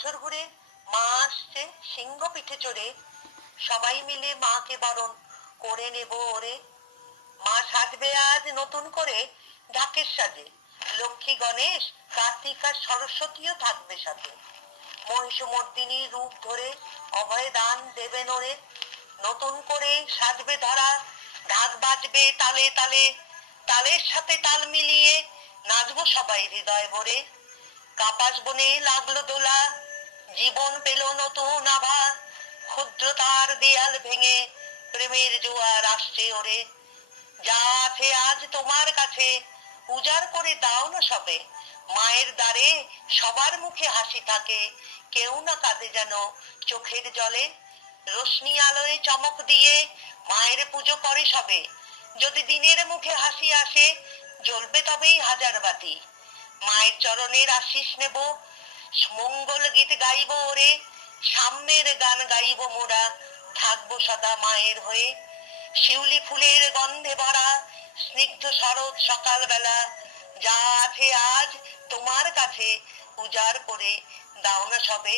বছর ঘুরে মা আসছে সিংহ পিঠে চড়ে, সবাই মিলে মাকে বরণ করে নেব ওরে। মা সাজবে আজ নতুন করে ঢাকের সাজে, লক্ষ্মী গণেশ কার্তিক আর সরস্বতীও থাকবে সাথে। মহিষমর্দিনী রূপ ধরে অভয় দান দেবেন ওরে, নতুন করে সাজবে ধরা, ঢাক বাজবে তালে তালে, তালের সাথে তাল মিলিয়ে নাচবো সবাই হৃদয় ভরে। কাপাস বনে লাগলো দোলা, জীবন পেল নতুন আভা, ক্ষুদ্রতার দেয়াল ভেঙে প্রেমের জোয়ার আসছে ওরে। যা আছে আজ তোমার কাছে উজাড় করে দাও না সবে, মায়ের দ্বারে সবার মুখে হাসি থাকে, কেউ না কাঁদে যেন চোখের জলে। রোশনি আলোয় চমক দিয়ে মায়ের পুজো করে সবে, যদি দিনের মুখে হাসি আসে জ্বলবে তবেই হাজার বাতি। মায়ের চরণের আশিস নেব, মঙ্গল গীত গাইব ওরে, সাম্যের গান গাইব মোরা, থাকবো সদা মায়ের হয়ে। শিউলি ফুলের গন্ধে ভরা স্নিগ্ধ শরৎ সকাল বেলা, যা আছে আজ তোমার কাছে উজাড় করে দাও না সবে।